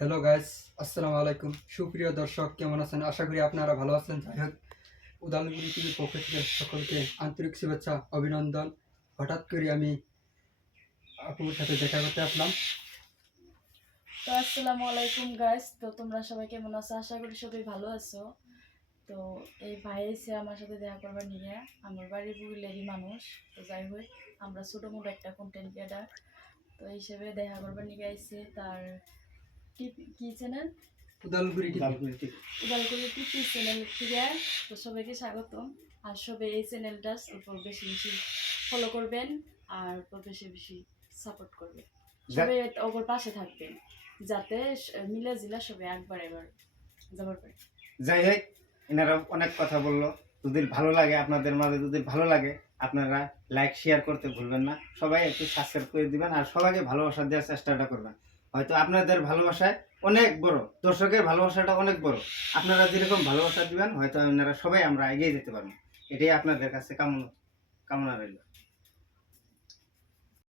Hello guys আসসালামু আলাইকুম সুপ্রিয় দর্শক, কেমন আছেন? আশা করি আপনারা ভালো আছেন। যাই হোক উদালগুড়ি টিভির পক্ষ থেকে সকলকে আন্তরিক শুভেচ্ছা, অভিনন্দন। হঠাৎ করে আমি আপুর সাথে দেখা করতে আসলাম। তো আসসালামু আলাইকুম গাইস তো তোমরা সবাই কেমন আছো? আশা করি সবাই ভালো আছো। তো এই ভাই এসে আমার সাথে দেখা করবার নিয়ে। আমার বাড়ির বুড়িলেরই মানুষ। তো যাই হোক, আমরা ছোটো মোটো একটা কন্টেন্ট ক্রিয়েটার তো হিসেবে দেখা করবার নিয়ে আইসে তার কি channel Udalguri Udalguri TP channel থেকে তো সবাইকে স্বাগতম। আর সবাই এই চ্যানেলটার উপর বেশি বেশি ফলো করবেন আর উপর বেশি বেশি সাপোর্ট করবেন সবাই ওপর পাশে থাকবেন যাতে মিলে জিলা সবাই একবার এবার যাবার পারে। যাই হোক এনারা অনেক কথা বলল। যদি ভালো লাগে আপনাদের মাঝে যদি ভালো লাগে আপনারা লাইক শেয়ার করতে ভুলবেন না। সবাই একটু সাবস্ক্রাইব করে দিবেন আর সবাইকে ভালোবাসা দেওয়ার চেষ্টাটা করবেন। হয়তো আপনাদের ভালোবাসায় অনেক বড়, দর্শকের ভালোবাসাটা অনেক বড়। আপনারা যেরকম ভালোবাসা দিবেন, হয়তো আপনারা সবাই আমরা এগিয়ে যেতে পারব। এটাই আপনাদের কাছে কামনা কামনা রইল।